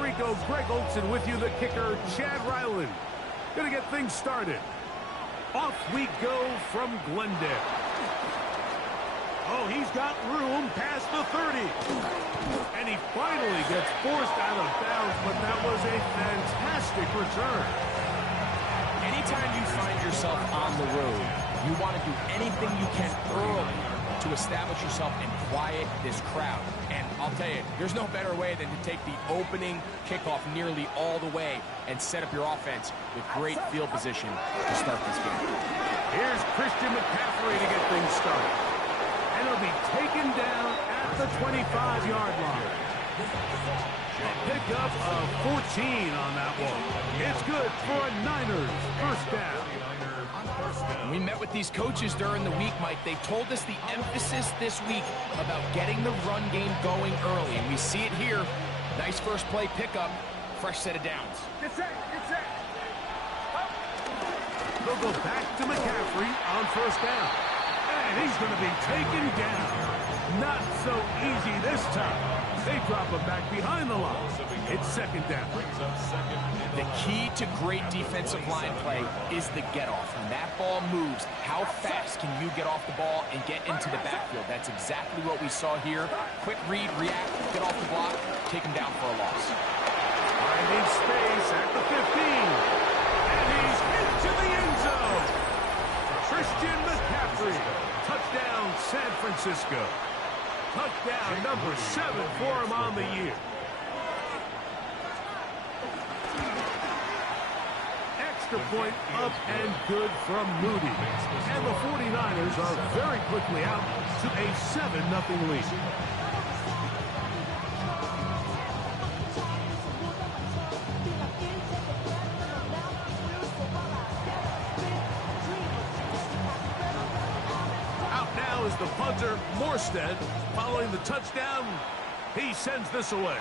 Rico, Greg Olson with you, the kicker, Chad Ryland. Gonna get things started. Off we go from Glendale. Oh, he's got room past the 30. And he finally gets forced out of bounds, but that was a fantastic return. Anytime you find yourself on the road, you want to do anything you can early to establish yourself and quiet this crowd. And I'll tell you, there's no better way than to take the opening kickoff nearly all the way and set up your offense with great field position to start this game. Here's Christian McCaffrey to get things started. And he'll be taken down at the 25-yard line. A pickup of 14 on that one. It's good for a Niners first down. When we met with these coaches during the week, Mike, they told us the emphasis this week about getting the run game going early. And we see it here. Nice first play pickup. Fresh set of downs. Get set, get set. They'll go back to McCaffrey on first down. And he's going to be taken down. Not so easy this time. They drop him back behind the line. It's second down. The key to great defensive line play is the get-off. When that ball moves, how fast can you get off the ball and get into the backfield? That's exactly what we saw here. Quick read, react, get off the block, take him down for a loss. Finding space at the 15. And he's into the end zone. Christian McCaffrey. Touchdown, San Francisco. Touchdown number 7 for him on the year. Extra point up and good from Moody. And the 49ers are very quickly out to a 7-0 lead. Is the punter, Morstead, following the touchdown. He sends this away.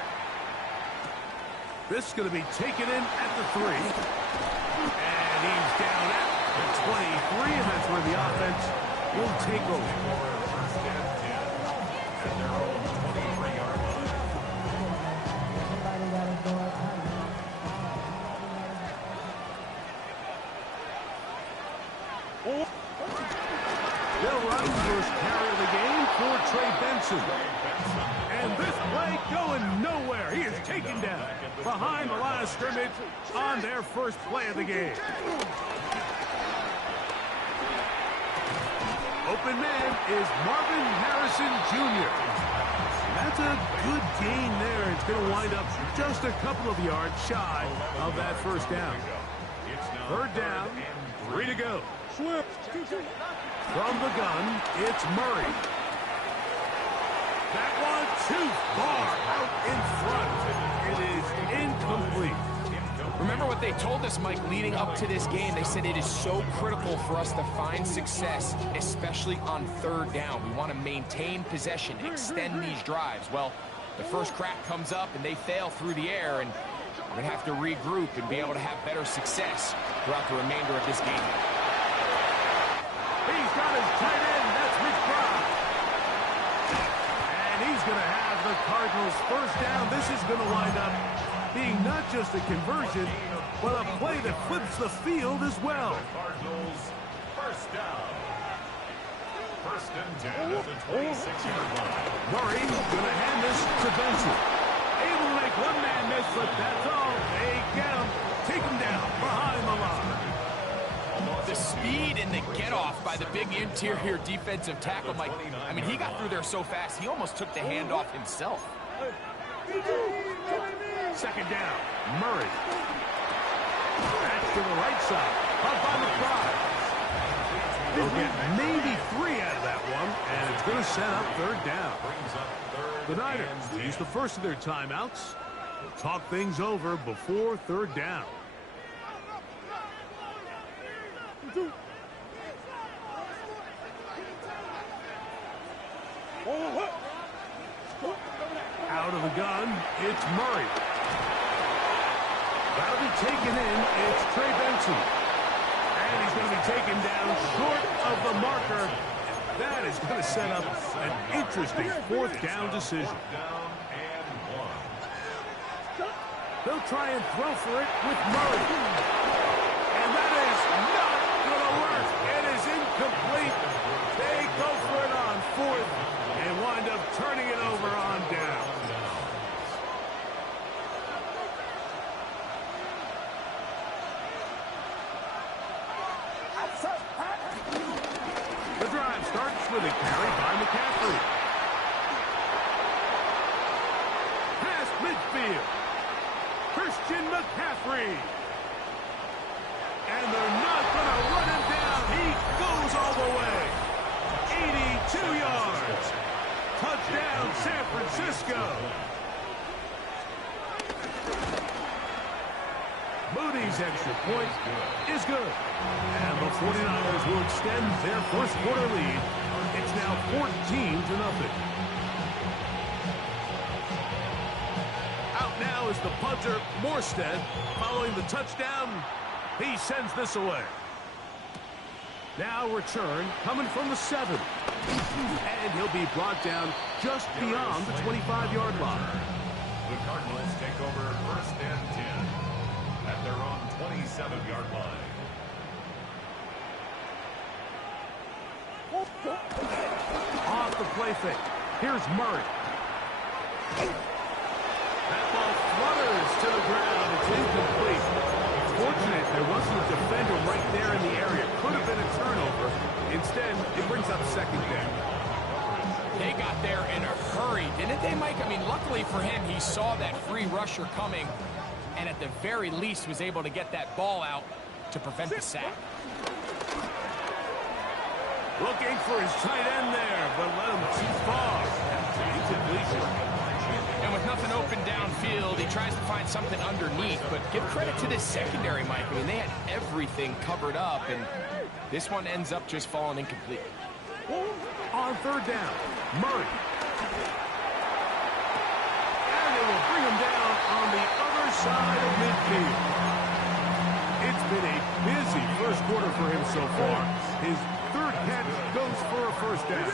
This is going to be taken in at the 3. And he's down at the 23, and that's where the offense will take over. They'll run first carry of the game for Trey Benson. And this play going nowhere. He is taken down behind the line of scrimmage on their first play of the game. Open man is Marvin Harrison Jr. That's a good gain there. It's going to wind up just a couple of yards shy of that first down. Third down, 3 to go. From the gun, it's Murray. That one too far out in front. It is incomplete. Remember what they told us, Mike, leading up to this game? They said it is so critical for us to find success, especially on third down. We want to maintain possession, extend these drives. Well, the first crack comes up and they fail through the air, and we're going to have to regroup and be able to have better success throughout the remainder of this game. He's got his tight end. That's McBride. And he's going to have the Cardinals first down. This is going to wind up being not just a conversion, but a play that flips the field as well. Cardinals first down. First and 10 at the 26-yard line. Murray going to hand this to Benson. Able to make one man miss, but that's all. They get him. Take him down behind the line. The speed and the get-off by the big interior defensive tackle, Mike. I mean, he got through there so fast, he almost took the handoff himself. Second down, Murray. Back to the right side. Up on the drive. They'll get maybe 3 out of that one, and it's going to set up third down. The Niners will use the first of their timeouts. They'll talk things over before third down. Out of the gun, it's Murray. That'll be taken in. It's Trey Benson. And he's going to be taken down short of the marker. That is going to set up an interesting fourth down decision. They'll try and throw for it with Murray. And that is not going to work. It is incomplete. They go for it on fourth and wind up turning it over on down. The drive starts with a carry by McCaffrey. Past midfield. Christian McCaffrey. And they're not going to run him down. He goes all the way. 82 yards. Touchdown, San Francisco. Moody's extra point is good. And the 49ers will extend their first quarter lead. It's now 14-0. Out now is the punter, Morstead. Following the touchdown, he sends this away. Now return coming from the 7. And he'll be brought down just beyond the 25-yard line. The Cardinals take over first and 10 at their own 27-yard line. Off the play fake. Here's Murray. That ball flutters to the ground. It's incomplete. Fortunate there wasn't a defender right there in the area. Could have been a turnover. Instead, it brings up second down. They got there in a hurry, didn't they, Mike? I mean, luckily for him, he saw that free rusher coming and at the very least was able to get that ball out to prevent the sack. Looking for his tight end there, but let him too far. And with nothing open downfield, he tries to find something underneath. But give credit to this secondary, Mike. I mean, they had everything covered up, and this one ends up just falling incomplete. On third down, Murray. And they will bring him down on the other side of midfield. It's been a busy first quarter for him so far. His third catch goes for a first down.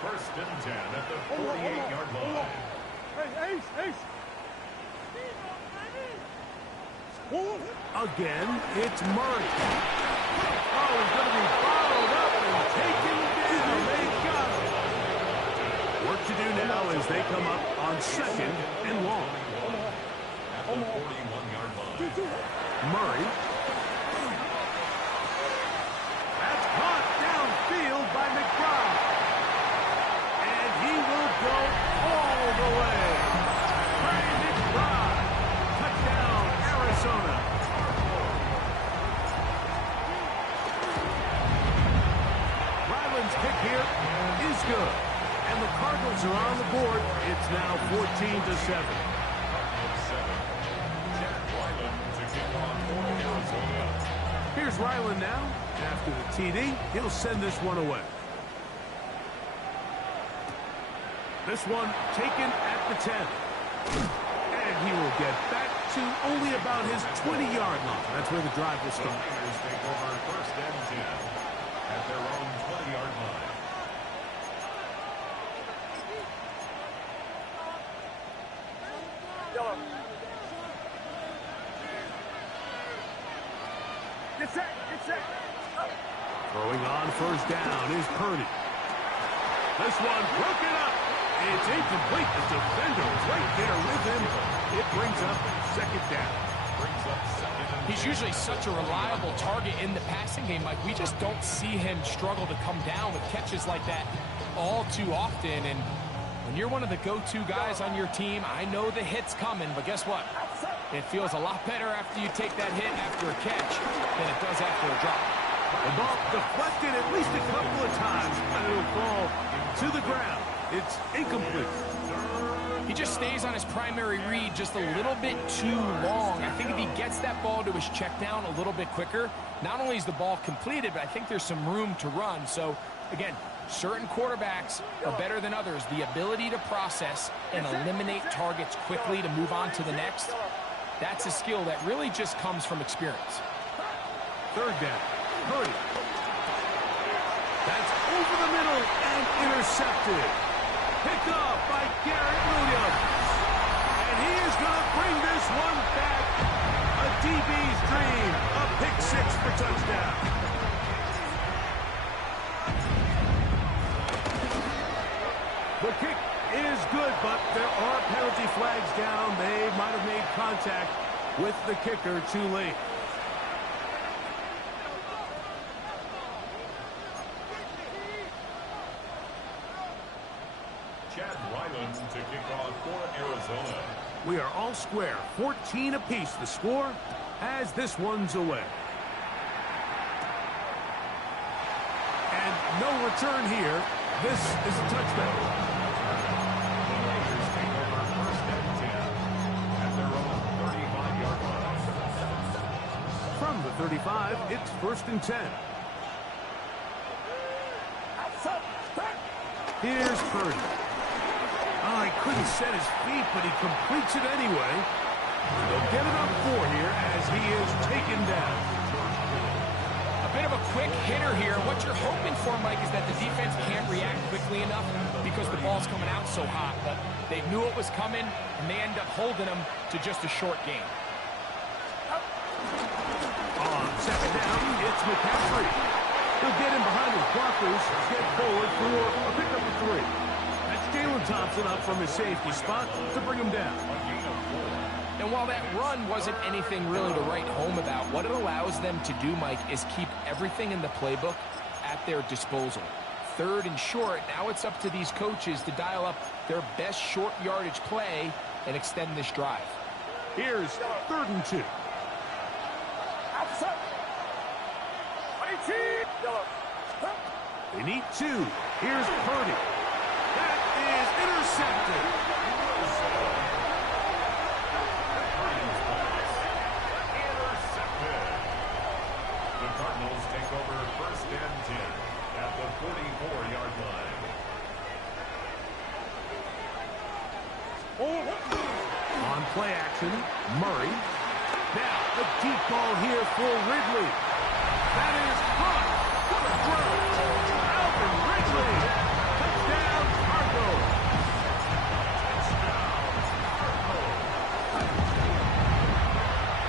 First and 10 at the 48-yard line. Again, it's Murray. Oh, he's going to be followed up and taken down. They got him. Work to do now as they come up on second and long. At the 41-yard line. Murray. That's caught downfield by McBride. And he will go all the way. Trey McBride. Touchdown, Arizona. Ryland's kick here is good. And the Cardinals are on the board. It's now 14-7. Here's Ryland now. After the TD, he'll send this one away. This one taken at the 10. And he will get back to only about his 20-yard line. That's where the drive will start. The Niners take over first and 10 at their own 20-yard line. Throwing on first down is Purdy. This one broken up. It's incomplete. The defender is right there with him. It brings up second down. He's usually such a reliable target in the passing game. Like, we just don't see him struggle to come down with catches like that all too often. And when you're one of the go-to guys on your team, I know the hit's coming, but guess what? It feels a lot better after you take that hit after a catch than it does after a drop. The ball deflected at least a couple of times, and it'll fall to the ground. It's incomplete. He just stays on his primary read just a little bit too long. I think if he gets that ball to his check down a little bit quicker, not only is the ball completed, but I think there's some room to run. So, again, certain quarterbacks are better than others. The ability to process and eliminate targets quickly to move on to the next, that's a skill that really just comes from experience. Third down. Purdy. That's over the middle and intercepted. Picked up by Garrett Williams. but there are penalty flags down. They might have made contact with the kicker too late. Chad Ryland to kick off for Arizona. We are all square. 14 apiece the score as this one's away. And no return here. This is a touchdown. The Raiders take over first and 10 at their own 35-yard line. From the 35, it's first and 10. Here's Purdy. Oh, he couldn't set his feet, but he completes it anyway. They'll get it up 4 here as he is taken down. A bit of a quick hitter here. What you're hoping for, Mike, is that the defense can't react quickly enough because the ball's coming out so hot. But they knew it was coming, and they end up holding them to just a short gain. On second down, it's McCaffrey. He'll get in behind his blockers, get forward for a pickup of 3. That's Jalen Thompson up from his safety spot to bring him down. And while that run wasn't anything really to write home about, what it allows them to do, Mike, is keep everything in the playbook at their disposal. Third and short, now it's up to these coaches to dial up their best short yardage play and extend this drive. Here's third and 2. They need 2. Here's Purdy. That is intercepted. The Cardinals take over first and 10 at the 44-yard line. On play action, Murray. Now, a deep ball here for Ridley. That is caught. What a throw. Alvin Ridley. Touchdown, Cardinals.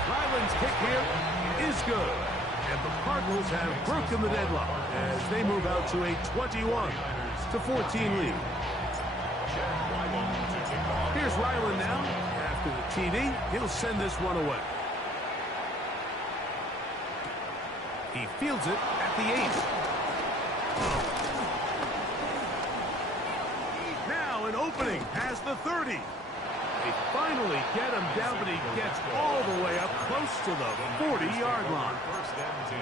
Ryland's kick here is good. And the Cardinals have broken the deadlock as they move out to a 21-14 lead. Here's Ryland now. After the TD, he'll send this one away. He fields it at the 8. Now an opening past the 30. They finally get him down, but he gets all the way up close to the 40-yard line. First and 10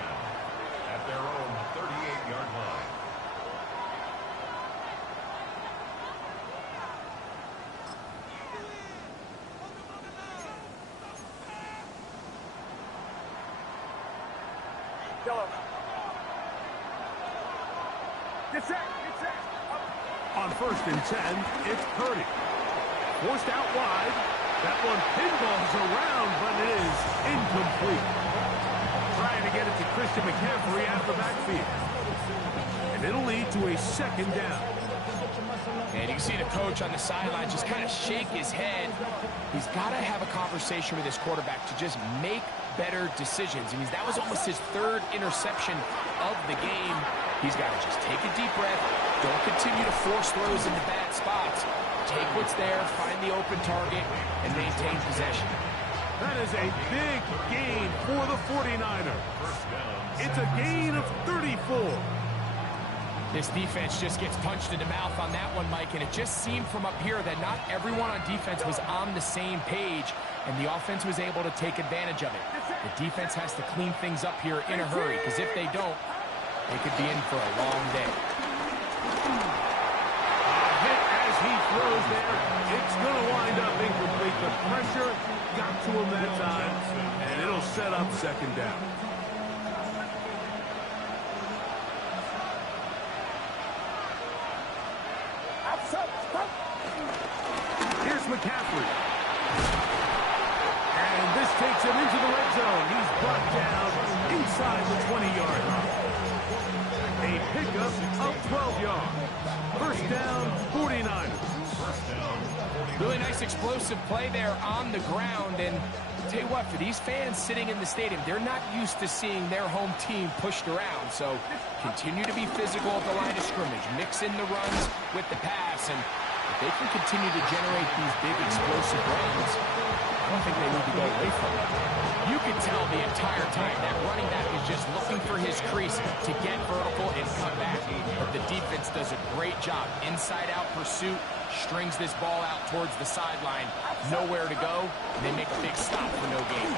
at their own 38-yard line. On first and 10, it's Purdy. Forced out wide. That one pinballs around, but it is incomplete. Trying to get it to Christian McCaffrey out of the backfield. And it'll lead to a second down. And you can see the coach on the sideline just kind of shake his head. He's got to have a conversation with his quarterback to just make better decisions. I mean, that was almost his 3rd interception of the game. He's got to just take a deep breath. Don't continue to force throws into bad spots. Take what's there, find the open target, and maintain possession. That is a big gain for the 49ers. It's a gain of 34. This defense just gets punched in the mouth on that one, Mike, and it just seemed from up here that not everyone on defense was on the same page, and the offense was able to take advantage of it. The defense has to clean things up here in a hurry, because if they don't, they could be in for a long day. Hit as he throws there. It's going to wind up incomplete. The pressure got to him that time, and it'll set up second down. Here's McCaffrey. And this takes him into the red zone. He's brought down inside the 20-yard line. A pickup of 12 yards. First down, 49ers. Really nice explosive play there on the ground. And I'll tell you what, for these fans sitting in the stadium, they're not used to seeing their home team pushed around. So continue to be physical at the line of scrimmage. Mix in the runs with the pass. And If they can continue to generate these big explosive runs, I don't think they need to go away from it. You can tell the entire time that running back is just looking for his crease to get vertical and cut back. But the defense does a great job. Inside-out pursuit, strings this ball out towards the sideline. Nowhere to go, and they make a big stop for no gain.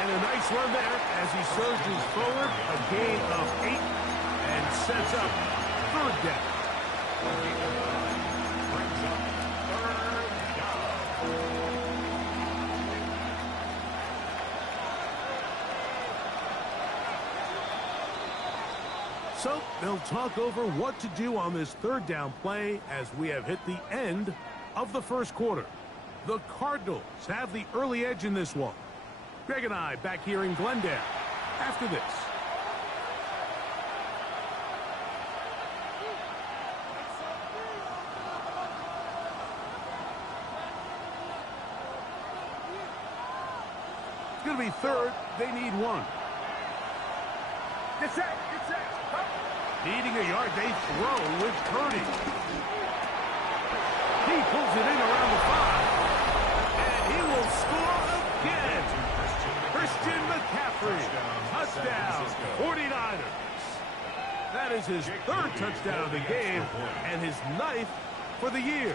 And a nice run there as he surges forward, a gain of 8, and sets up third down. So they'll talk over what to do on this third down play as we have hit the end of the first quarter. The Cardinals have the early edge in this one. Greg and I back here in Glendale after this. It's going to be third. They need one. Get set. Get set. Needing a yard, they throw with Purdy. He pulls it in around the 5. And he will score again. Christian McCaffrey. Touchdown. 49ers. That is his third touchdown of the game and his 9th for the year.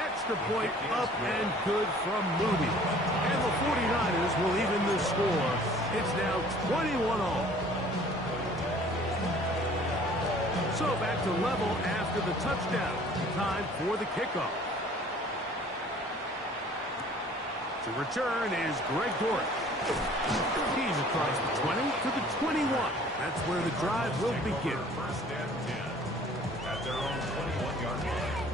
Extra point up and good from Moody. And the 49ers will even the score. It's now 21-all. So back to level after the touchdown. Time for the kickoff. To return is Greg Dortch. He's across the 20 to the 21. That's where the drive will begin. First and 10 at their own 21-yard line.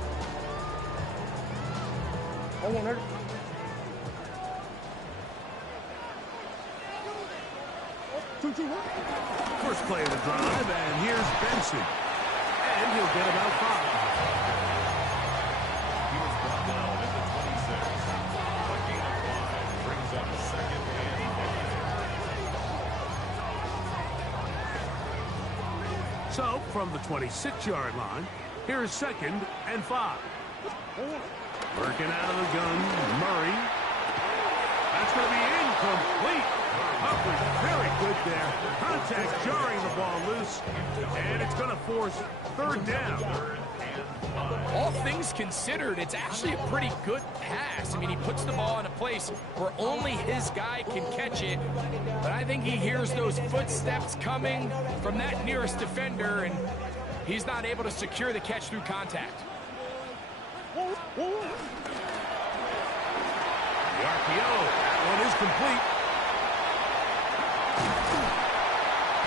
First play of the drive, and here's Benson. And he'll get about 5. He was brought down at the 26. A gain of 5 brings up second and 5. So, from the 26-yard line, here's second and 5. Working out of the gun, Murray. That's going to be incomplete. Coverage very good there. Contact jarring the ball loose. And it's going to force third down. All things considered, it's actually a pretty good pass. I mean, he puts the ball in a place where only his guy can catch it. But I think he hears those footsteps coming from that nearest defender, and he's not able to secure the catch through contact. The RPO, that one is complete.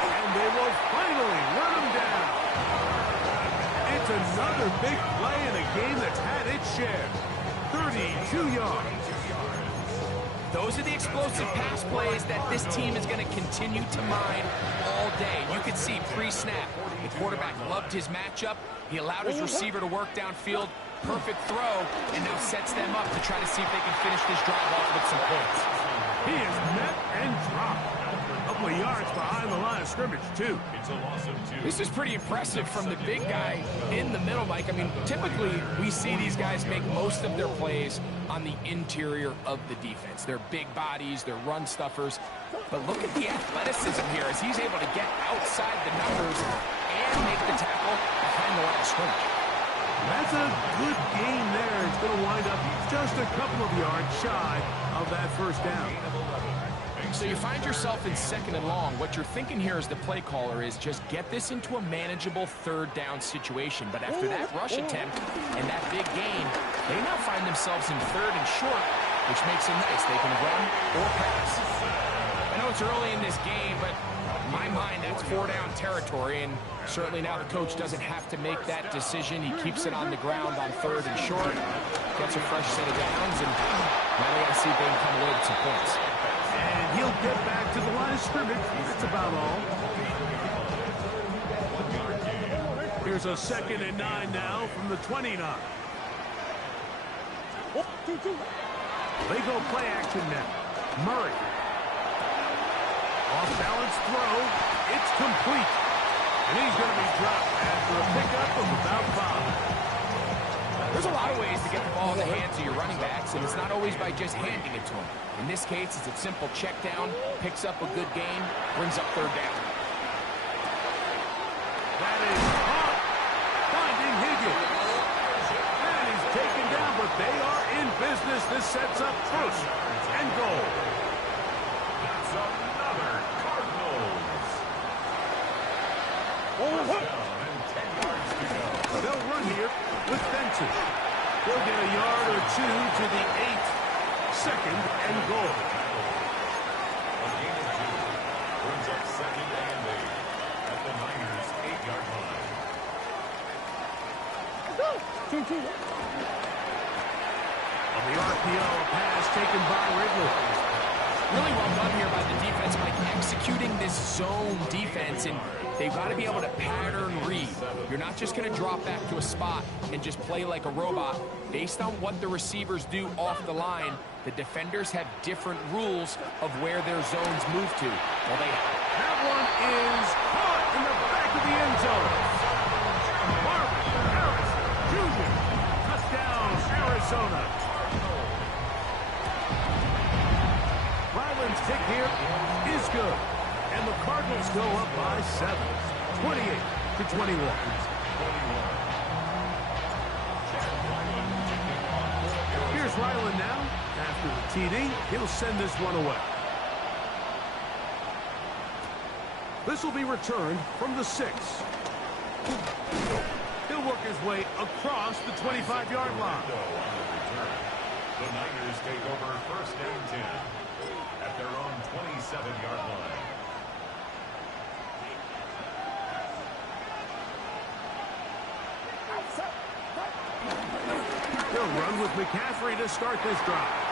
And they will finally run him down. It's another big play in a game that's had its share. 32 yards. Those are the explosive pass plays that this team is going to continue to mine all day. You could see pre-snap, the quarterback loved his matchup. He allowed his receiver to work downfield. Perfect throw, and now sets them up to try to see if they can finish this drive off with some points. He is met and dropped. A couple of yards behind the line of scrimmage, too. It's a loss of 2. This is pretty impressive from the big guy in the middle, Mike. I mean, typically we see these guys make most of their plays on the interior of the defense. They're big bodies, they're run stuffers. But look at the athleticism here as he's able to get outside the numbers and make the tackle behind the line of scrimmage. That's a good game there. It's going to wind up just a couple of yards shy of that first down. So you find yourself in second and long. What you're thinking here as the play caller is just get this into a manageable third down situation. But after that rush attempt and that big gain, they now find themselves in third and short, which makes it nice. They can run or pass. I know it's early in this game, but in my mind, that's 4-down territory, and certainly now the coach doesn't have to make that decision. He keeps it on the ground on third and short, gets a fresh set of downs, and now they got to see if they can come away with some points. And he'll get back to the line of scrimmage. That's about all. Here's a second and 9 now from the 29. They go play action now. Murray. Off-balance throw. It's complete. And he's going to be dropped after a pickup of about 5. There's a lot of ways to get the ball in the hands of your running backs, and it's not always by just handing it to them. In this case, it's a simple check down, picks up a good gain, brings up third down. That is caught. Finding Higgins. And he's taken down, but they are in business. This sets up first and goal. That's another Cardinals. First down and 10 yards to go. They'll run here with Benson. He'll get a yard or two to the 8. Second and goal. A gain of 2. Brings up second and 8 at the Niners' 8-yard line. On the RPO, a pass taken by Ridley. Really well done here by the defense, Mike, executing this zone defense, and they've got to be able to pattern read. You're not just going to drop back to a spot and just play like a robot. Based on what the receivers do off the line, the defenders have different rules of where their zones move to. Well, that one is caught in the back of the end zone. Marvin Harris Jr. Touchdown, Arizona. Ryland's kick here is good. And the Cardinals go up by 7. 28-21. Here's Ryland now. After the TD, he'll send this one away. This will be returned from the 6. He'll work his way across the 25-yard line. The Niners take over first and 10 at their own 27-yard line. They'll run with McCaffrey to start this drive.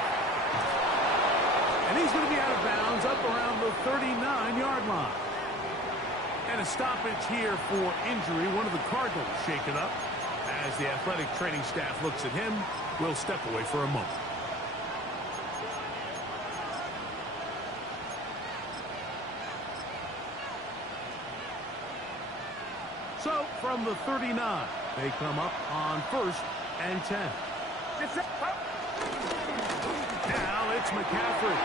And he's going to be out of bounds up around the 39-yard line. And a stoppage here for injury. One of the Cardinals shaken up. As the athletic training staff looks at him, we'll step away for a moment. So, from the 39, they come up on first and 10. Now it's McCaffrey.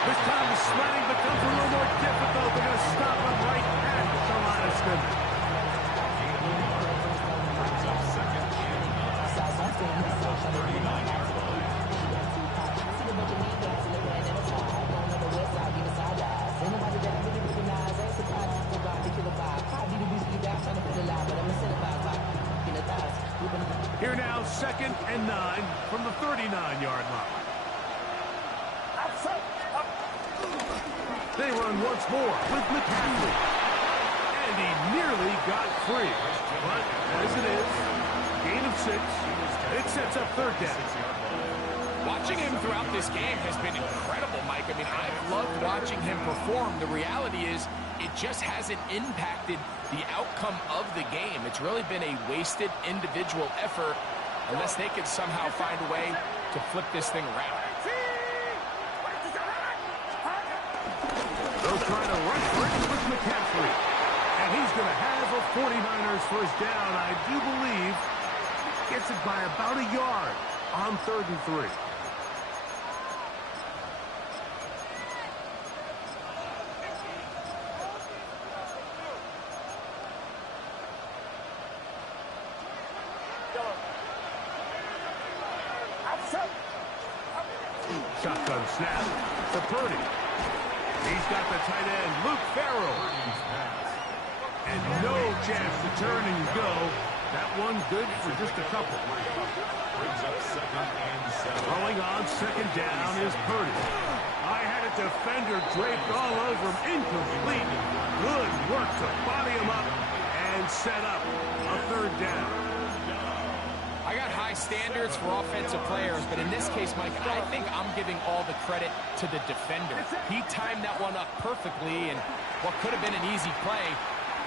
This time the sledding becomes a little more difficult. They're going to stop him right at the line of scrimmage. Here now, second and 9 from the 39-yard line. They run once more with McCaffrey. And he nearly got free. But as it is, gain of 6. It sets up third down. Watching him throughout this game has been incredible, Mike. I mean, I've loved watching him perform. The reality is it just hasn't impacted the outcome of the game. It's really been a wasted individual effort unless they could somehow find a way to flip this thing around. They'll try to rush for it with McCaffrey. And he's going to have a 49ers first down. I do believe gets it by about a yard on 3rd and 3. Shotgun snap to Purdy. He's got the tight end, Luke Farrell. And no chance to turn and go. That one good for just a couple. Brings up second and 7. Throwing on second down is Purdy. I had a defender draped all over him. Incomplete. Good work to body him up and set up a third down. I got high standards for offensive players, but in this case, Mike, I think I'm giving all the credit to the defender. He timed that one up perfectly, and what could have been an easy play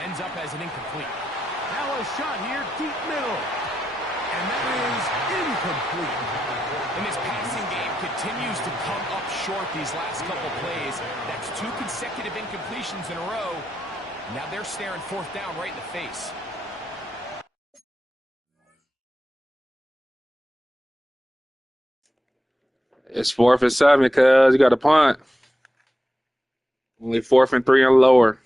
ends up as an incomplete. Now a shot here, deep middle. And that is incomplete. And this passing game continues to come up short these last couple plays. That's 2 consecutive incompletions in a row. Now they're staring fourth down right in the face. It's 4th and 7 because you got a punt. Only 4th and 3 and lower.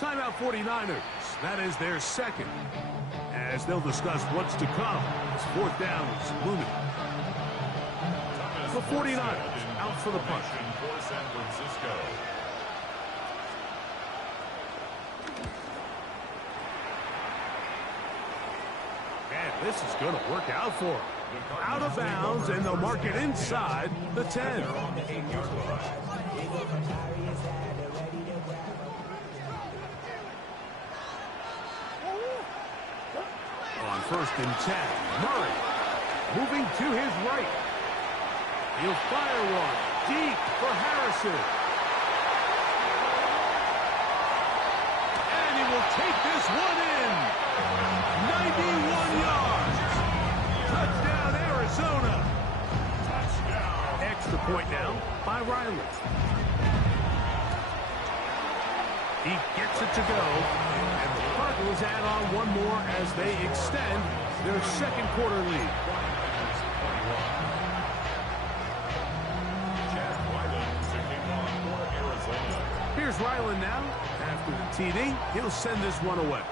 Timeout 49ers. That is their second. As they'll discuss what's to come as fourth down is looming. The 49ers out for the punt. For San Francisco. And this is going to work out for them. Out of bounds, and they'll mark it inside the 10. On 1st and 10, Murray moving to his right. He'll fire one deep for Harrison. And he will take this one in. 91 yards. Touchdown, Arizona. Touchdown. Extra point now by Riley. He gets it to go. And the Cardinals add on one more as they extend their second quarter lead. Here's Ryland now. After the TD, he'll send this one away.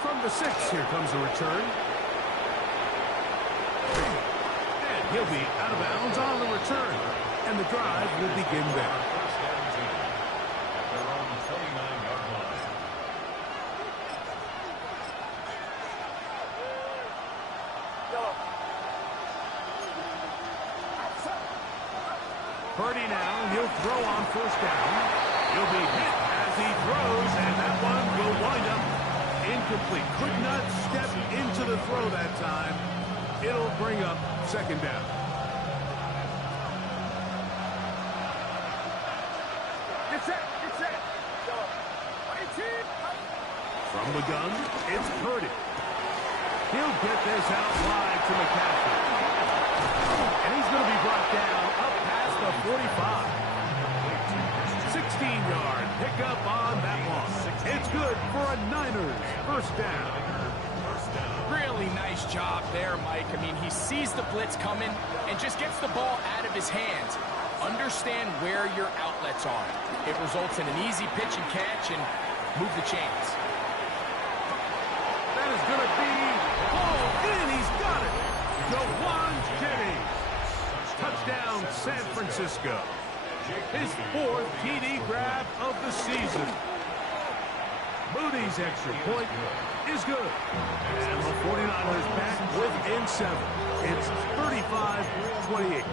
From the 6, here comes a return. And he'll be out of bounds on the return. And the drive will begin there. Purdy now, he'll throw on 1st down. He'll be hit as he throws, and that one will wind up incomplete. Could not step into the throw that time. It'll bring up 2nd down. From the gun, it's Purdy. He'll get this out wide to McCaffrey. And he's going to be brought down up past the 45. 16-yard pickup on that one. It's good for a Niners 1st down. Really nice job there, Mike. I mean, he sees the blitz coming and just gets the ball out of his hands. Understand where your outlets are. It results in an easy pitch and catch and move the chains. That is going to be ball in. He's got it. Jawan Jennings. Touchdown, San Francisco. His 4th TD grab of the season. Moody's extra point is good. And the 49ers back within 7. It's 35-28.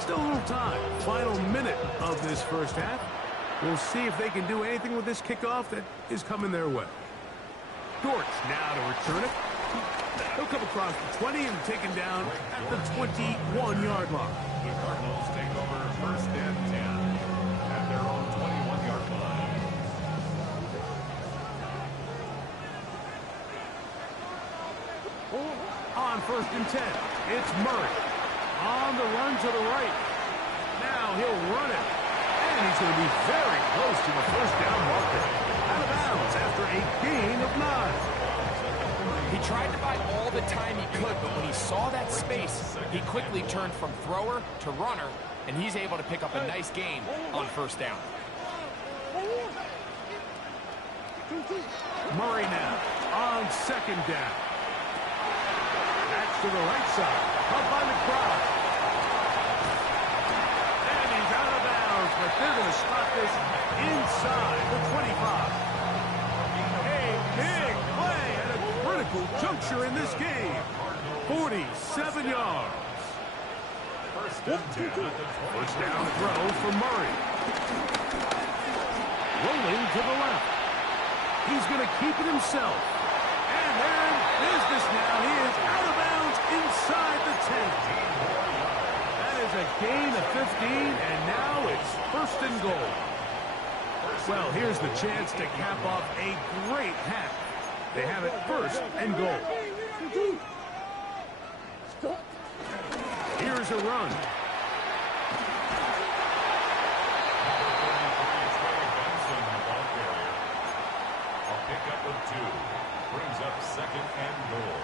Still a little time. Final minute of this 1st half. We'll see if they can do anything with this kickoff that is coming their way. Dortch now to return it. He'll come across the 20 and taken down at the 21-yard line. The Cardinals take over 1st and 10 at their own 21-yard line. On 1st and 10, it's Murray. On the run to the right. Now he'll run it. And he's going to be very close to the 1st down marker. Out of bounds after a gain of 9. He tried to buy all the time he could, but when he saw that space, he quickly turned from thrower to runner, and he's able to pick up a nice gain on 1st down. Murray now on 2nd down. Back to the right side. Up by McBride. And he's out of bounds but they're going to stop this inside the 25. A big play at a critical juncture in this game. 47 yards. First down throw for Murray. Rolling to the left. He's going to keep it himself. And they're in business now. He is out of bounds inside the 10. That is a gain of 15, and now it's first and goal. Well, here's the chance to cap off a great half. They have it first and goal. Here's a run. Pick up with 2. Brings up second and goal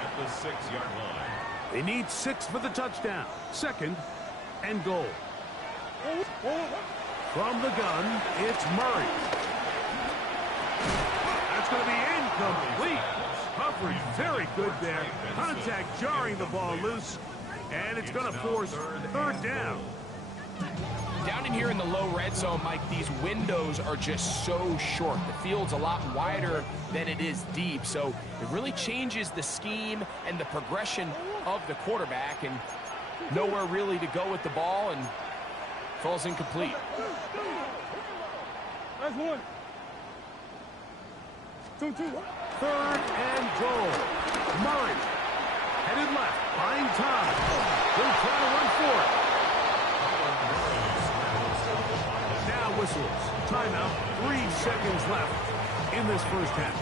at the 6-yard line. They need 6 for the touchdown. Second and goal. From the gun, it's Murray. That's going to be incomplete. Coverage very good there. Contact jarring the ball loose. And it's going to force third down. Down in here in the low red zone, Mike, these windows are just so short. The field's a lot wider than it is deep, so it really changes the scheme and the progression of the quarterback, and nowhere really to go with the ball, and falls incomplete. That's 1. 2. Third and goal. Murray headed left, buying time. They'll try to run for it. Now whistles. Timeout. 3 seconds left in this first half.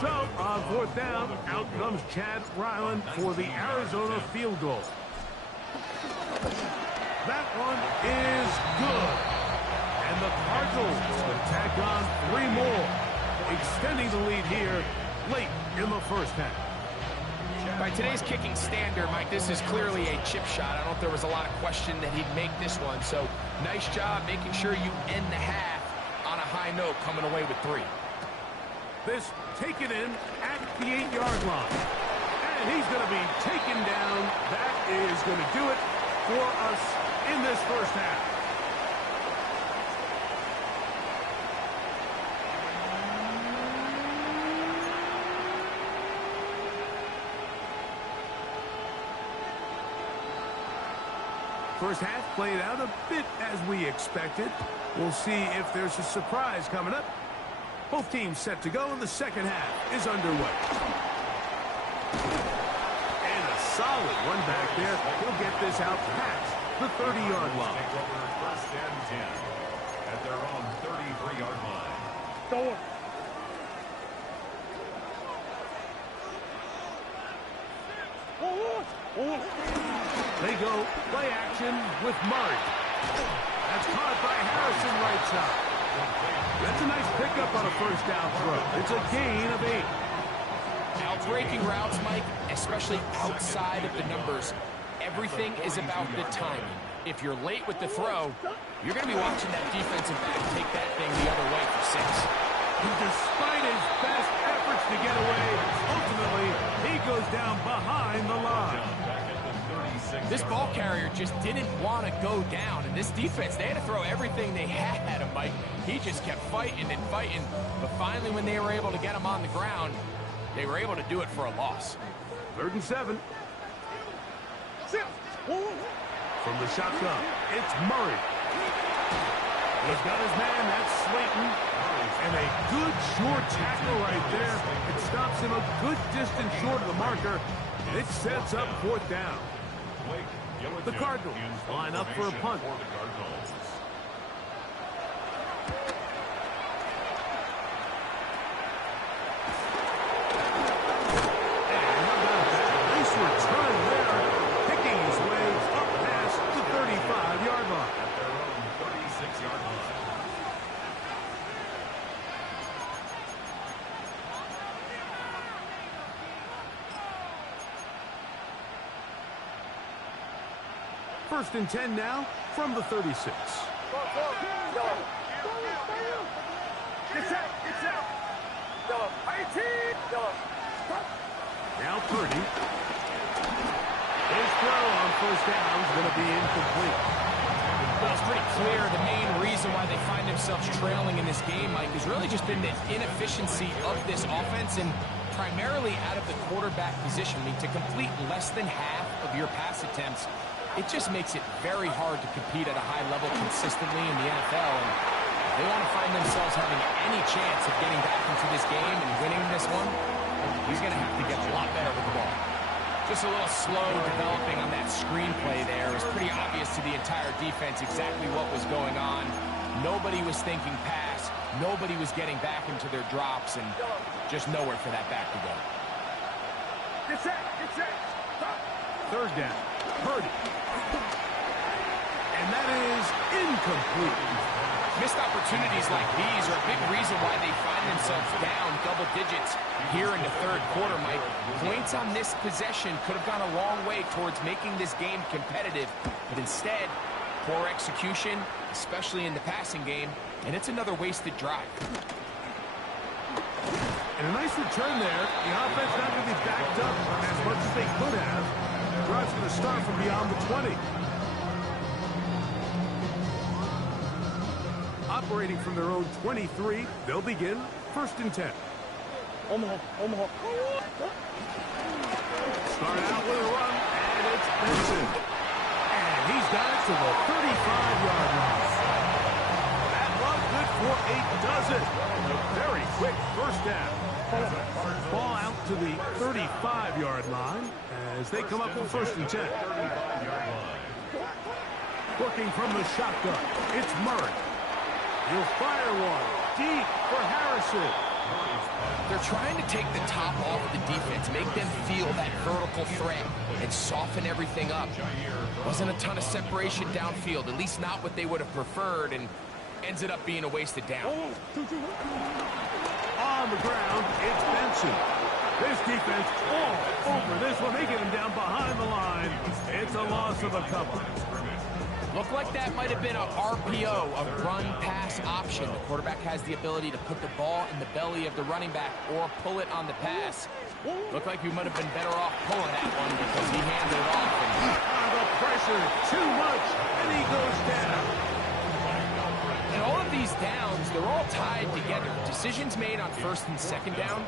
So, on fourth down, out comes Chad Ryland for the Arizona field goal. That one is good. And the Cardinals will tack on 3 more, extending the lead here late in the first half. By today's kicking standard, Mike, this is clearly a chip shot. I don't know if there was a lot of question that he'd make this one. So, nice job making sure you end the half on a high note, coming away with 3. This taken in at the 8-yard line. And he's going to be taken down. That is going to do it for us in this first half. First half played out a bit as we expected. We'll see if there's a surprise coming up. Both teams set to go, and the second half is underway. And a solid one back there. He'll get this out past the 30-yard line. Take over first and 10 at their own 33-yard line. Go. They go play action with Murray. That's caught by Harrison right side. That's a nice pickup on a first down throw. It's a gain of 8. Outbreaking routes, Mike, especially outside of the numbers, everything is about the timing. If you're late with the throw, you're going to be watching that defensive back take that thing the other way for 6. And despite his best efforts to get away, ultimately, he goes down behind the line. This ball carrier just didn't want to go down, and this defense, they had to throw everything they had at him, Mike. He just kept fighting and fighting, but finally when they were able to get him on the ground, they were able to do it for a loss. 3rd and 7. From the shotgun, it's Murray. He's got his man, that's Slayton. And a good short tackle right there. It stops him a good distance short of the marker. It sets up 4th down. The Cardinals line up for a punt. Nice return there, picking his way up past the 35-yard line. At their own 36-yard line. First and 10 now from the 36. Get set. Yellow. 18. Yellow. Stop. Now Purdy. His throw on first down is going to be incomplete. Well, it's pretty clear the main reason why they find themselves trailing in this game, Mike, has really just been the inefficiency of this offense and primarily out of the quarterback position. I mean, to complete less than half of your pass attempts, it just makes it very hard to compete at a high level consistently in the NFL. And they want to find themselves having any chance of getting back into this game and winning this one. He's going to have to get a lot better with the ball. Just a little slow developing on that screenplay there. It was pretty obvious to the entire defense exactly what was going on. Nobody was thinking pass. Nobody was getting back into their drops, and just nowhere for that back to go. Get set. Third down. Purdy. And that is incomplete. Missed opportunities like these are a big reason why they find themselves down double digits here in the third quarter, Mike. Points on this possession could have gone a long way towards making this game competitive, but instead, poor execution, especially in the passing game, and it's another wasted drive. And a nice return there. The offense not going to be backed up as much as they could have. The drive's going to start from beyond the 20. Operating from their own 23, they'll begin 1st and 10. Omaha. Start out with a run, and it's Benson. And he's got it to the 35-yard line. That run good for 8 does it. A very quick first down. Ball out to the 35-yard line as they come up with 1st and 10. Working from the shotgun, it's Murray. He'll fire one deep for Harrison. They're trying to take the top off of the defense, make them feel that vertical threat, and soften everything up. Wasn't a ton of separation downfield, at least not what they would have preferred, and ends it up being a wasted down. On the ground, it's Benson. This defense all over this one. They get him down behind the line. It's a loss of a couple. Looked like that might have been a RPO, a run-pass option. The quarterback has the ability to put the ball in the belly of the running back or pull it on the pass. Looked like we might have been better off pulling that one because he handed it off. And the pressure, too much, and he goes down. And all of these downs, they're all tied together. Decisions made on 1st and 2nd down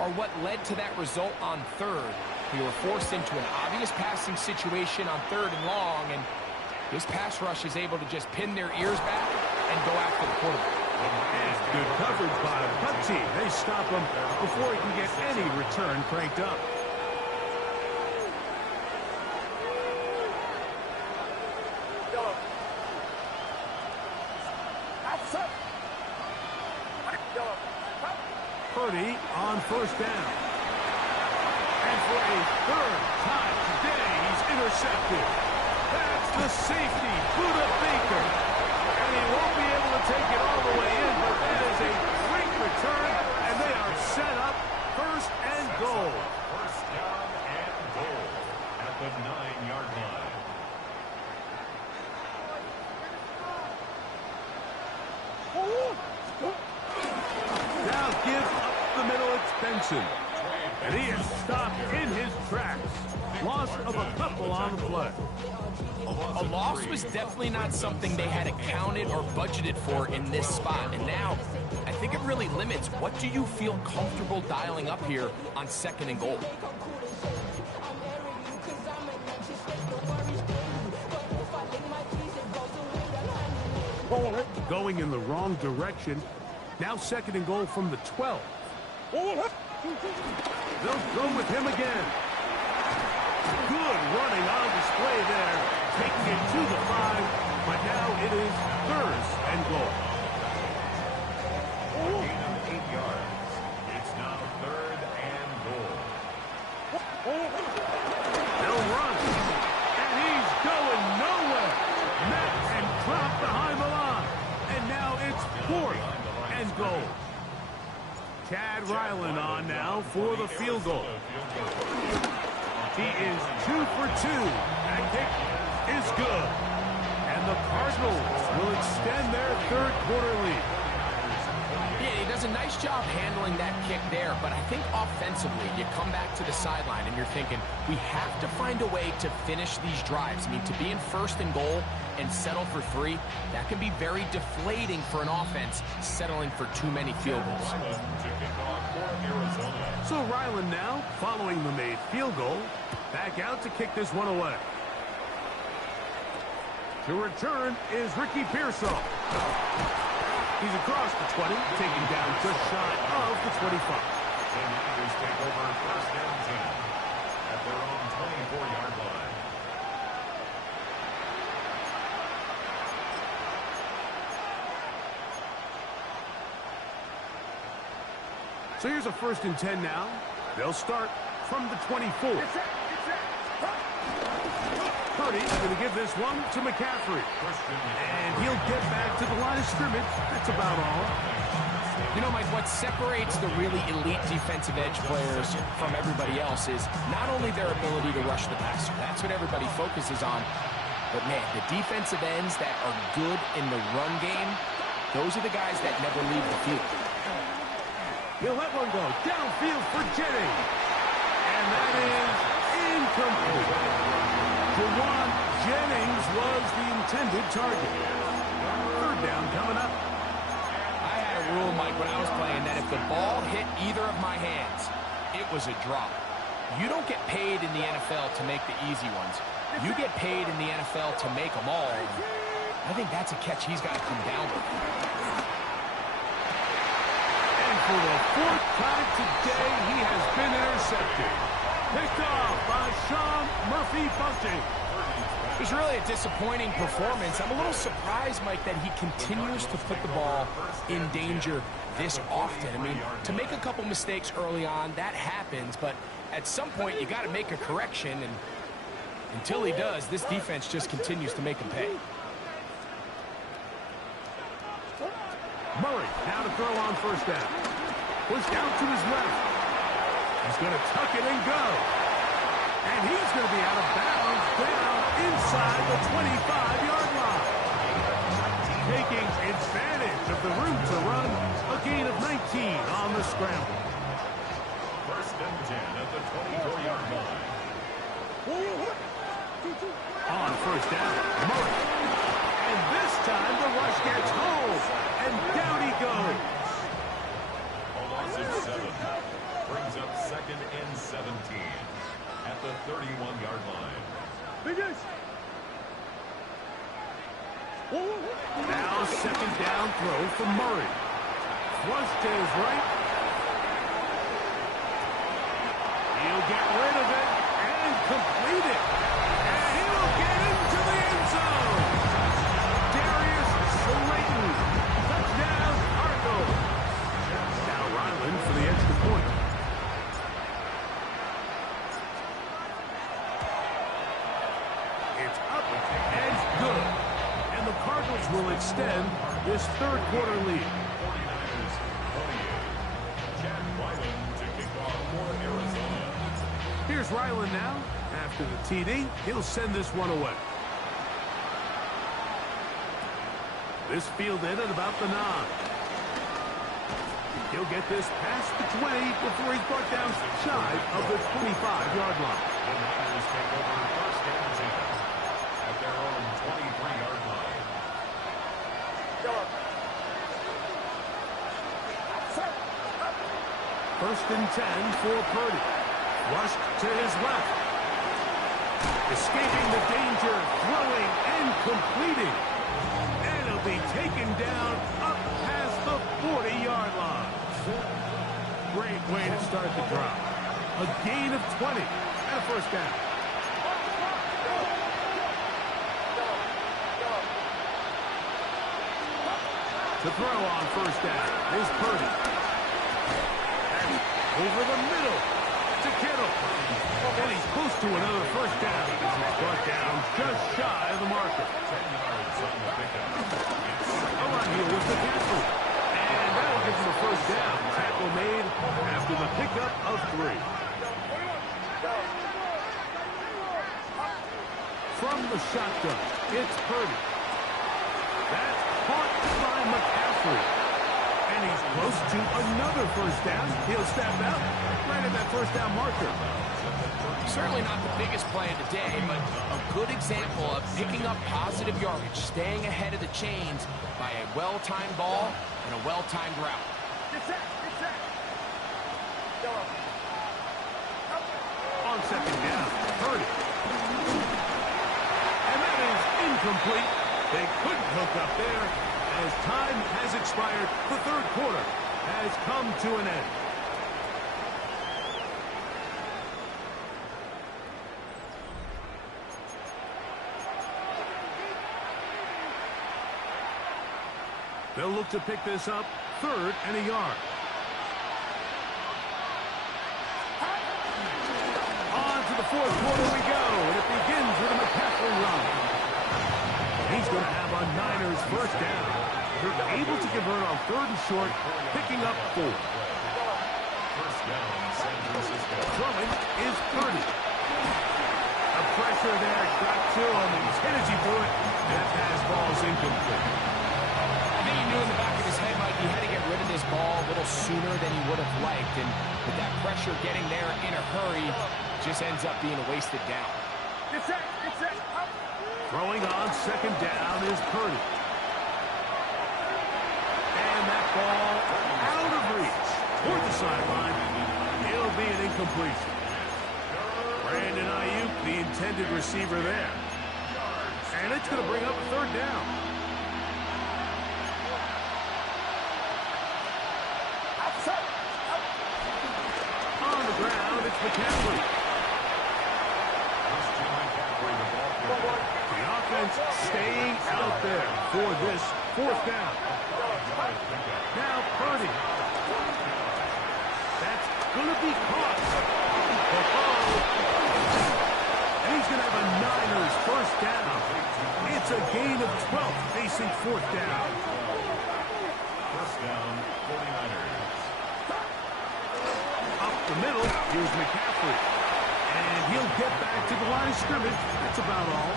are what led to that result on 3rd. We were forced into an obvious passing situation on 3rd and long, and this pass rush is able to just pin their ears back and go after the quarterback. And good coverage by the punt team. They stop him before he can get any return cranked up. Purdy on 1st down. And for a 3rd time today, he's intercepted. That's the safety, Buda Baker. And he won't be able to take it all the way in, but that is a great return, and they are set up 1st and goal. 1st down and goal at the 9-yard line. Now gives up the middle, it's Benson. And he is stopped in his tracks. Loss of a couple on the play. A loss was definitely not something they had accounted or budgeted for in this spot. And now, I think it really limits what do you feel comfortable dialing up here on 2nd and goal. Going in the wrong direction. Now 2nd and goal from the 12. They'll go with him again. Good running on display there, taking it to the 5, but now it is 3rd and goal. Gain of 8 yards. It's now 3rd and goal. They'll run, and he's going nowhere. Met and dropped behind the line, and now it's 4th and goal. Chad Ryland on now for the field goal. He is 2 for 2. That kick is good. And the Cardinals will extend their 3rd quarter lead. Yeah, he does a nice job handling that kick there, but I think offensively, you come back to the sideline and you're thinking, we have to find a way to finish these drives. I mean, to be in first and goal and settle for 3, that can be very deflating for an offense settling for too many field goals. So Ryland now, following the made field goal, back out to kick this one away. To return is Ricky Pearsall. He's across the 20, taking down just shy of the 25. The Niners take over first and 10 at their own 24-yard line. So here's a first and 10 now. They'll start from the 24. Purdy's going to give this one to McCaffrey. And he'll get back to the line of scrimmage. That's about all. You know, Mike, what separates the really elite defensive edge players from everybody else is not only their ability to rush the passer. That's what everybody focuses on. But, man, the defensive ends that are good in the run game, those are the guys that never leave the field. He'll let one go. Downfield for Jennings. And that is incomplete. Jawan Jennings was the intended target. Third down coming up. I had a rule, Mike, when I was playing that if the ball hit either of my hands, it was a drop. You don't get paid in the NFL to make the easy ones. You get paid in the NFL to make them all. I think that's a catch he's got to come down with. And for the 4th time today, he has been intercepted. Picked off by Sean Murphy-Bunting. It was really a disappointing performance. I'm a little surprised, Mike, that he continues to put the ball in danger this often. I mean, to make a couple mistakes early on, that happens, but at some point you got to make a correction, and until he does, this defense just continues to make him pay. Murray now to throw on first down. Pushed out to his left. He's going to tuck it and go. And he's going to be out of bounds down inside the 25-yard line. Taking advantage of the room to run, a gain of 19 on the scramble. First and 10 at the 24-yard line. On first down, Murray. And this time the rush gets home. And down he goes. A loss of 7. Brings up second and 17 at the 31-yard line. Now second down throw for Murray. Flush to his right. He'll get rid of it and complete it. And he'll get into the end zone. Darius Slayton. Touchdown, Cardinals. Now Ryland for the extra point. It's up and good. And the Cardinals will extend this third quarter lead. 49ers 28. Chad Ryland to kick off for Arizona. Here's Ryland now. After the TD, he'll send this one away. This fielded at about the 9. He'll get this past the 20 before he's brought down shy of the 25-yard line. The Niners take over first and 10 at their own 23-yard line. First and 10 for Purdy. Rushed to his left. Escaping the danger, throwing and completing. And he'll be taken down up past the 40-yard line. Great way to start the drive. A gain of 20 and a first down. To throw on first down is Purdy. And over the middle to Kittle. And he's close to another first down. He's brought down just shy of the marker. 10 yards on the pickup. On here with McCaffrey. And that'll give him a first down. Tackle made after the pickup of 3. From the shotgun, it's Purdy. That's caught by McCaffrey. And he's close to another first down. He'll step out right at that first down marker. Certainly not the biggest play of the day, but a good example of picking up positive yardage, staying ahead of the chains by a well-timed ball and a well-timed route. On second down, Purdy. And that is incomplete. They couldn't hook up there. As time has expired, the third quarter has come to an end. They'll look to pick this up, 3rd and a yard. On to the fourth quarter we go, and it begins with a McCaffrey run. He's going to have a Niners first down. They're able to convert on 3rd and short, picking up 4. First down, San Francisco. Throwing is Purdy. The pressure there got to him, and he's hit as he threw it, and that pass ball's incomplete. I think he knew in the back of his head, Mike, he had to get rid of this ball a little sooner than he would have liked. And with that pressure getting there in a hurry, just ends up being a wasted down. Throwing on second down is Purdy. And that ball out of reach toward the sideline. It'll be an incompletion. Brandon Ayuk, the intended receiver there. And it's going to bring up a 3rd down. On the ground, it's McCaffrey. The offense staying out there for this 4th down. Now Purdy. That's going to be caught. And he's going to have a Niners first down. It's a gain of 12 facing 4th down. First down, 49ers. Up the middle, here's McCaffrey. And he'll get back to the line of scrimmage. That's about all.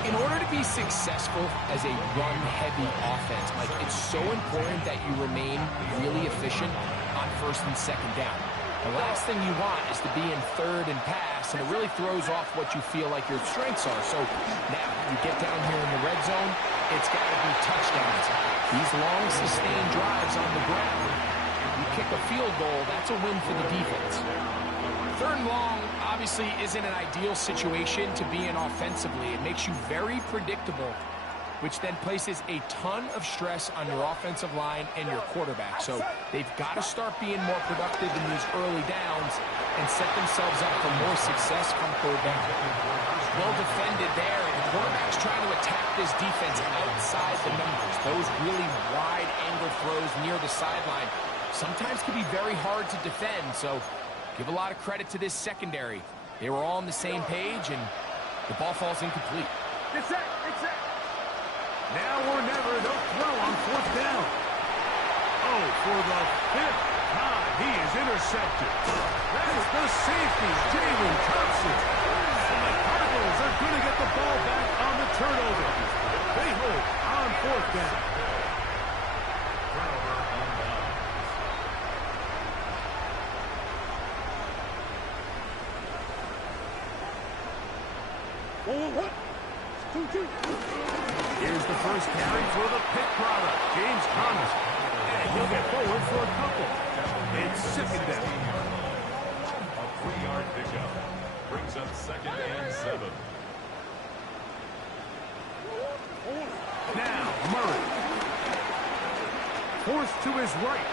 In order to be successful as a run-heavy offense, Mike, it's so important that you remain really efficient on 1st and 2nd down. The last thing you want is to be in 3rd and pass, and it really throws off what you feel like your strengths are. So now you get down here in the red zone, it's got to be touchdowns. These long, sustained drives on the ground, you kick a field goal, that's a win for the defense. 3rd and long obviously isn't an ideal situation to be in offensively. It makes you very predictable, which then places a ton of stress on your offensive line and your quarterback. So they've got to start being more productive in these early downs and set themselves up for more success come 3rd down. Well defended there, and the quarterback's trying to attack this defense outside the numbers. Those really wide angle throws near the sideline sometimes can be very hard to defend. So give a lot of credit to this secondary. They were all on the same page, and the ball falls incomplete. Now or never, they'll throw on 4th down. Oh, for the 5th time, he is intercepted. That is the safety, Jalen Thompson. And the Cardinals are going to get the ball back on the turnover. They hold on 4th down. Turnover on downs. Here's the first carry for the pick product, James Conner. And he'll get forward for a couple. It's 2nd down. A 3-yard pickup brings up 2nd and 7. Now, Murray. Forced to his right.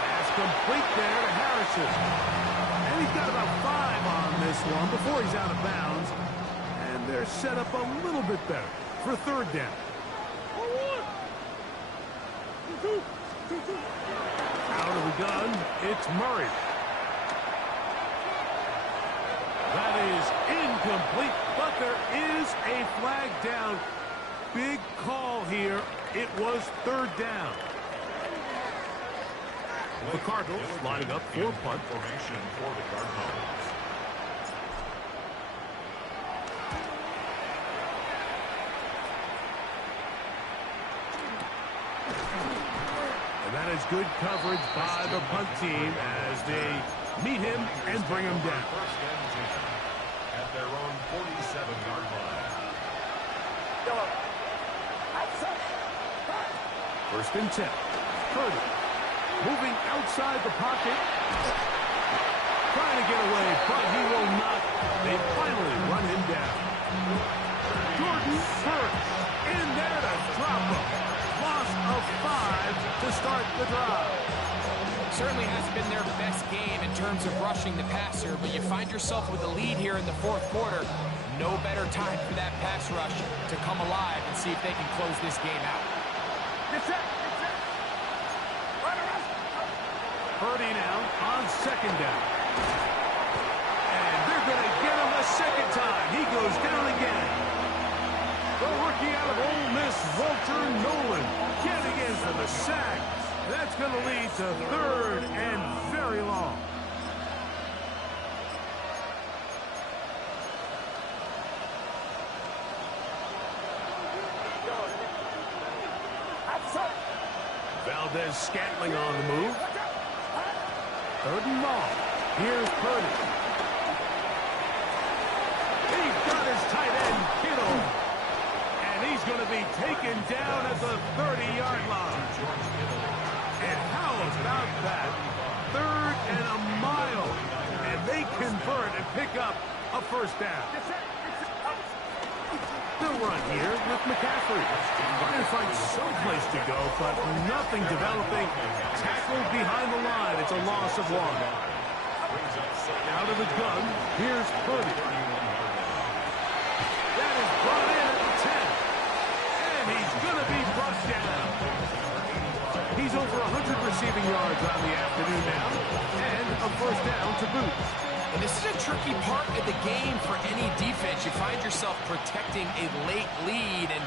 Pass complete there to Harrison. And he's got about 5 on this one before he's out of bounds. And they're set up a little bit better for 3rd down. Out of the gun, it's Murray. That is incomplete, but there is a flag down. Big call here. It was 3rd down. The Cardinals lining up for punt. Formation for the Cardinals. And that is good coverage by the punt team as they meet him and bring him down. First and 10 at their own 47-yard line. First and 10. Purdy moving outside the pocket. Trying to get away, but he will not. They finally run him down. Jordan first. In there to drop him. Loss of 5 to start the drive. Certainly hasn't been their best game in terms of rushing the passer, but you find yourself with a lead here in the fourth quarter. No better time for that pass rush to come alive and see if they can close this game out. Purdy now on second down. And they're going to get him a second time. He goes down again. The rookie out of Ole Miss, Walter Nolan, getting in for the sack. That's going to lead to third and very long. Valdez-Scantling on the move. Third and long. Here's Purdy. He's got his tight end, Kittle. And he's going to be taken down at the 30-yard line. And how about that? Third and a mile. And they convert and pick up a first down. They'll run here with McCaffrey. Trying to find someplace to go, but nothing developing. Tackled behind the line. It's a loss of 1. Out of the gun, here's Purdy. That is brought in at the 10. And he's going to be brought down. He's over 100 receiving yards on the afternoon now. And a first down to boot. And this is a tricky part of the game for any defense. You find yourself protecting a late lead, and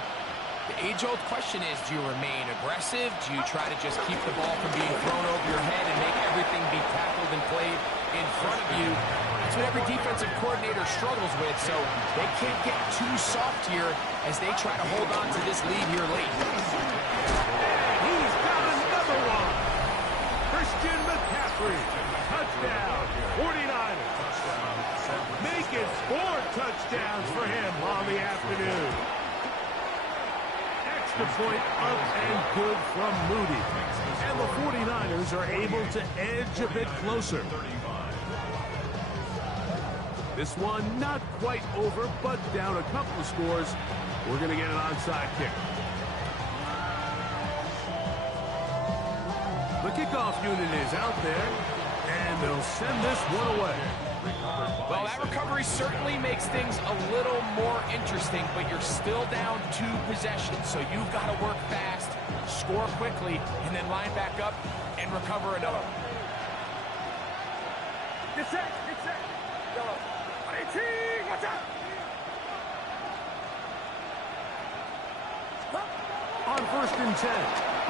the age-old question is, do you remain aggressive? Do you try to just keep the ball from being thrown over your head and make everything be tackled and played in front of you? That's what every defensive coordinator struggles with, so they can't get too soft here as they try to hold on to this lead here late. And he's got another one. Christian McCaffrey. Touchdown, 49ers. Make it 4 touchdowns for him on the afternoon. Extra point up and good from Moody. And the 49ers are able to edge a bit closer. This one not quite over, but down a couple of scores. We're going to get an onside kick. The kickoff unit is out there, and they'll send this one away. Well, that recovery certainly makes things a little more interesting, but you're still down 2 possessions, so you've got to work fast, score quickly, and then line back up and recover another. On first and 10,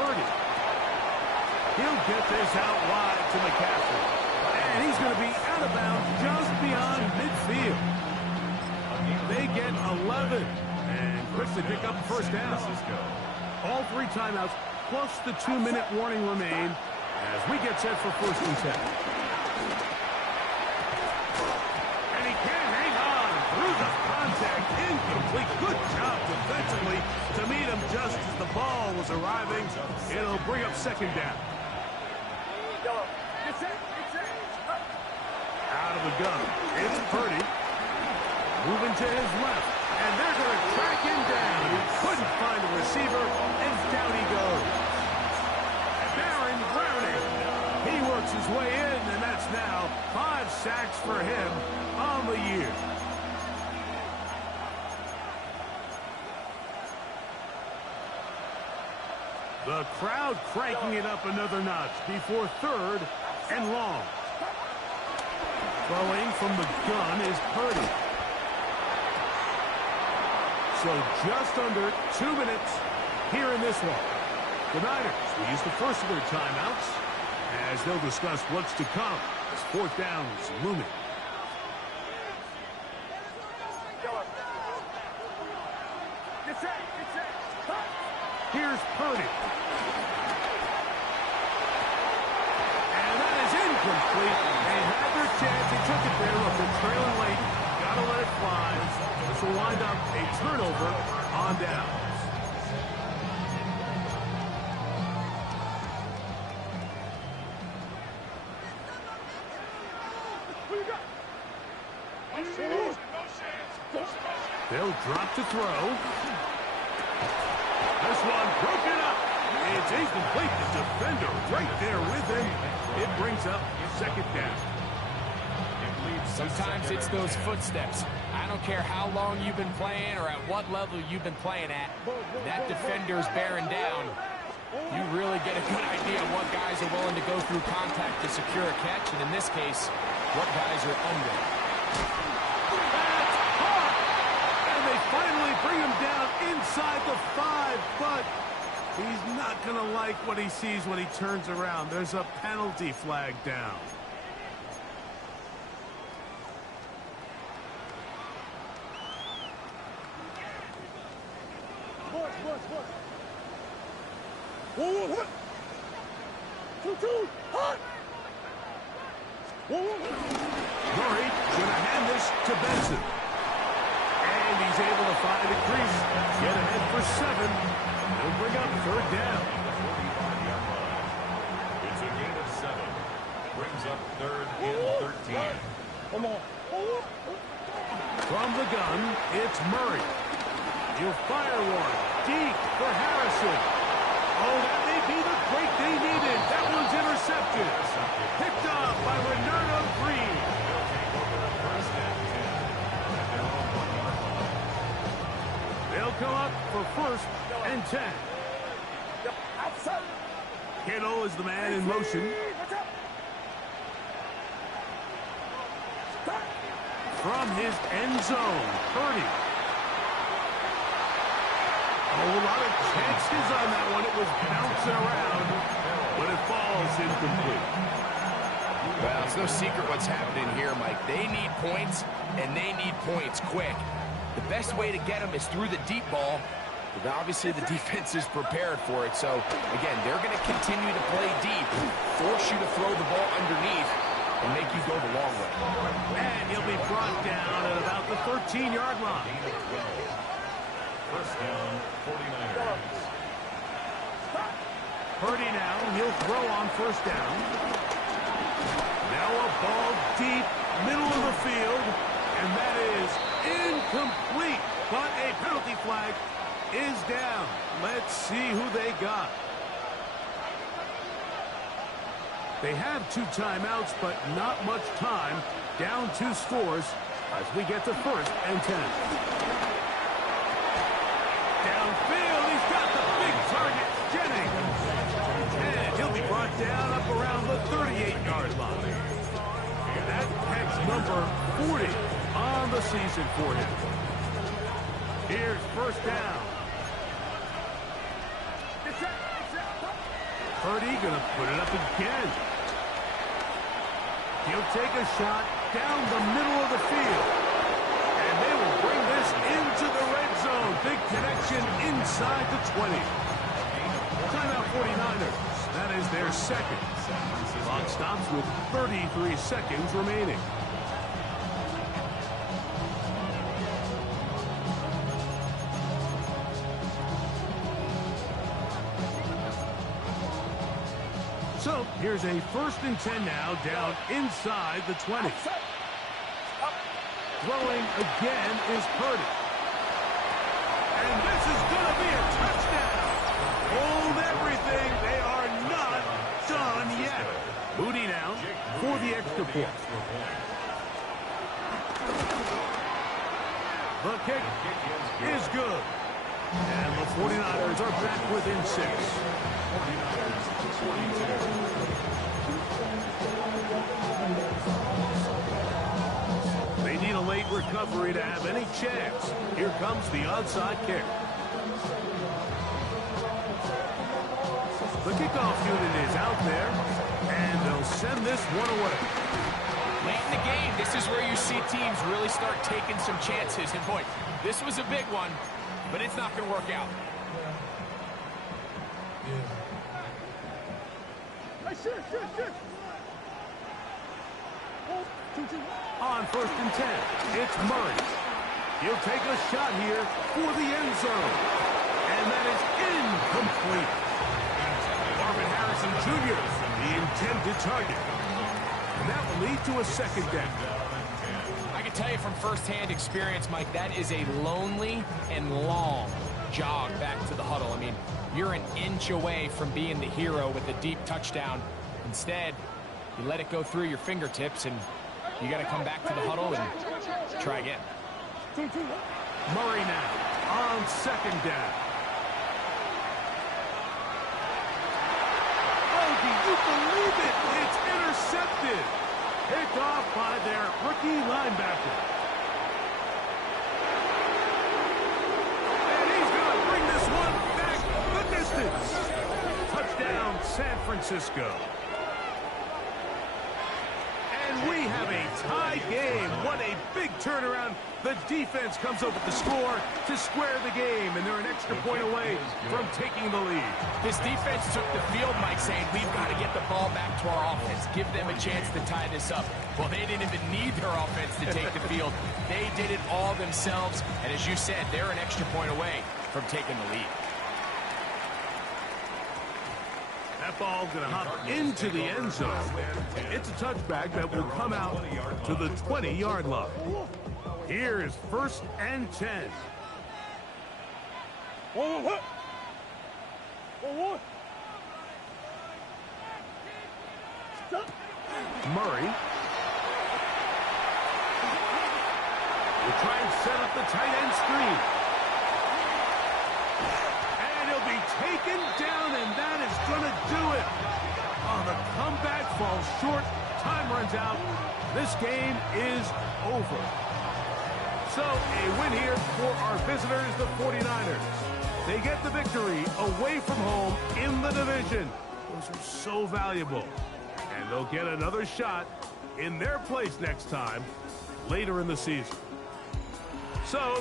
Purdy. He'll get this out wide to McCaffrey. And he's going to be out of bounds just beyond midfield. They get 11. And quickly pick up first down. All 3 timeouts plus the 2-minute warning remain as we get set for first and 10. And he can't hang on through the contact. Incomplete. Good job defensively to meet him just as the ball was arriving. It'll bring up second down. Out of the gun, it's Purdy. Moving to his left, and they're going to track him down. He couldn't find a receiver, and down he goes. Baron Browning. He works his way in, and that's now 5 sacks for him on the year. The crowd cranking it up another notch before third and long. Throwing from the gun is Purdy. So just under 2 minutes here in this one. The Niners will use the first of their timeouts as they'll discuss what's to come as fourth down is looming. Here's Purdy. incomplete. They had their chance. They took it there. Look, they're trailing late. Got to let it fly. This will wind up a turnover on downs. They'll drop to throw. This one broken up. It's incomplete. The defender right there with him. It brings up second down. Sometimes it's those footsteps. I don't care how long you've been playing or at what level you've been playing at. That defender's bearing down. You really get a good idea of what guys are willing to go through contact to secure a catch, and in this case, what guys are under. They finally bring him down inside the 5, but he's not going to like what he sees when he turns around. There's a penalty flag down. Murray going to hand this to Benson. And he's able to find a crease. Get ahead for 7. He'll bring up third down. It's a gain of 7. Brings up third and 13. From the gun, it's Murray. He'll fire one deep for Harrison. Oh, that may be the break they needed. That one's intercepted. Picked off by Renardo Green. They'll come up for first and 10. Kittle is the man in motion. From his end zone, Purdy. A lot of chances on that one. It was bouncing around, but it falls incomplete. Well, it's no secret what's happening here, Mike. They need points, and they need points quick. The best way to get them is through the deep ball. But obviously, the defense is prepared for it. So, again, they're going to continue to play deep, force you to throw the ball underneath, and make you go the long way. And he'll be brought down at about the 13-yard line. First down, 49ers. Purdy now, he'll throw on first down. Now a ball deep, middle of the field, and that is incomplete. But a penalty flag is down. Let's see who they got. They have 2 timeouts, but not much time. Down 2 scores as we get to first and 10. Downfield, he's got the big target, Jennings. And he'll be brought down up around the 38-yard line. And that pegs number 40 on the season for him. Here's first down. Purdy gonna put it up again. He'll take a shot down the middle of the field. And they will bring this into the red zone. Big connection inside the 20. Timeout 49ers. That is their second. Clock stops with 33 seconds remaining. So, here's a first and 10 now, down inside the 20. Throwing again is Purdy. And this is going to be a touchdown. Hold everything. They are not done yet. Moody now for the extra point. The kick is good. And the 49ers are back within 6. They need a late recovery to have any chance. Here comes the onside kick. The kickoff unit is out there, and they'll send this one away. Late in the game, this is where you see teams really start taking some chances. And boy, this was a big one, but it's not going to work out. On 1st and 10, it's Murray. He'll take a shot here for the end zone. And that is incomplete. Marvin Harrison Jr., the intended target. And that will lead to a 2nd down. I can tell you from firsthand experience, Mike, that is a lonely and long jog back to the huddle. I mean, you're an inch away from being the hero with a deep touchdown. Instead, you let it go through your fingertips, and you got to come back to the huddle and try again. Murray now on 2nd down. Oh, do you believe it? It's intercepted. Picked off by their rookie linebacker. And he's going to bring this one back the distance. Touchdown, San Francisco. And we have a tie game. What a big turnaround. The defense comes up with the score to square the game, and they're an extra point away from taking the lead. This defense took the field, Mike, saying we've got to get the ball back to our offense, give them a chance to tie this up. Well, they didn't even need their offense to take the field. They did it all themselves, and as you said, they're an extra point away from taking the lead. That ball going to hop into the end zone. It's a touchback that will come out to the 20-yard line. Here is 1st and 10. Murray will try and set up the tight end screen. And he'll be taken down, and that is going to do it. Oh, the comeback falls short. Time runs out. This game is over. So, a win here for our visitors, the 49ers. They get the victory away from home in the division. Those are so valuable. And they'll get another shot in their place next time, later in the season. So